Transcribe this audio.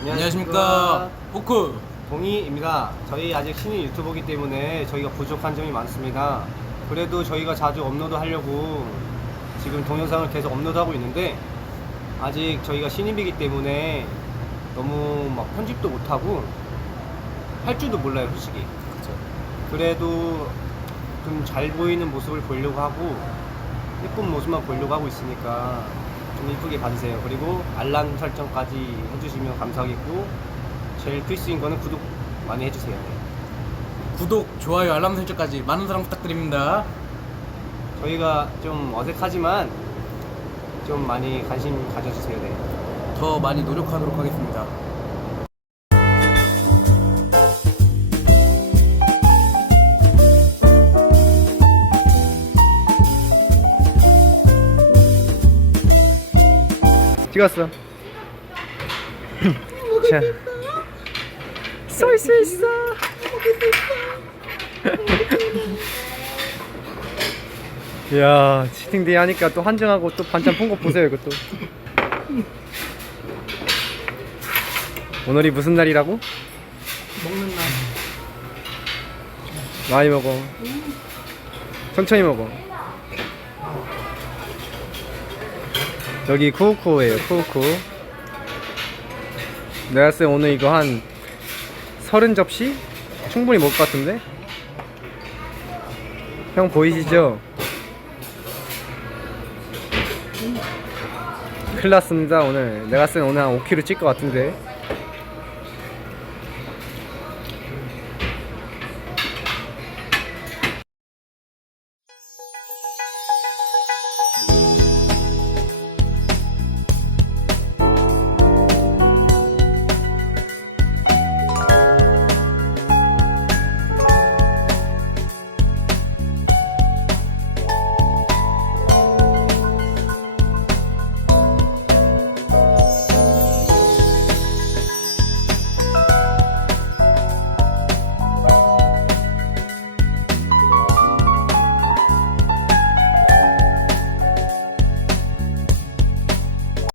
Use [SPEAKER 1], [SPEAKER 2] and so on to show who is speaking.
[SPEAKER 1] 안녕하십니까 호크
[SPEAKER 2] 동희입니다. 저희 아직 신인 유튜버이기 때문에 저희가 부족한 점이 많습니다. 그래도 저희가 자주 업로드 하려고 지금 동영상을 계속 업로드하고 있는데 아직 저희가 신입이기 때문에 너무 막 편집도 못하고 할 줄도 몰라요, 솔직히. 그래도 좀 잘 보이는 모습을 보려고 하고 예쁜 모습만 보려고 하고 있으니까 좀 이쁘게 봐주세요. 그리고 알람 설정까지 해주시면 감사하겠고 제일 필수인 거는 구독 많이 해주세요. 네.
[SPEAKER 1] 구독 좋아요 알람 설정까지 많은 사랑 부탁드립니다
[SPEAKER 2] 저희가 좀 어색하지만 좀 많이 관심 가져주세요. 네.
[SPEAKER 1] 더 많이 노력하도록 하겠습니다
[SPEAKER 2] 찍었어. 자. 쏠 수 있어. 이야 치팅데이 하니까 또 한정하고 또 반찬 푼 거 보세요 이것도 오늘이 무슨 날이라고?
[SPEAKER 1] 먹는 날
[SPEAKER 2] 많이 먹어 천천히 먹어 여기 쿠우쿠예요 쿠우쿠 내가 봤을 때 오늘 이거 한 서른 접시? 충분히 먹을 것 같은데? 형 보이시죠? 큰일 났습니다 오늘 내가 때 오늘 한 5kg 찔 것 같은데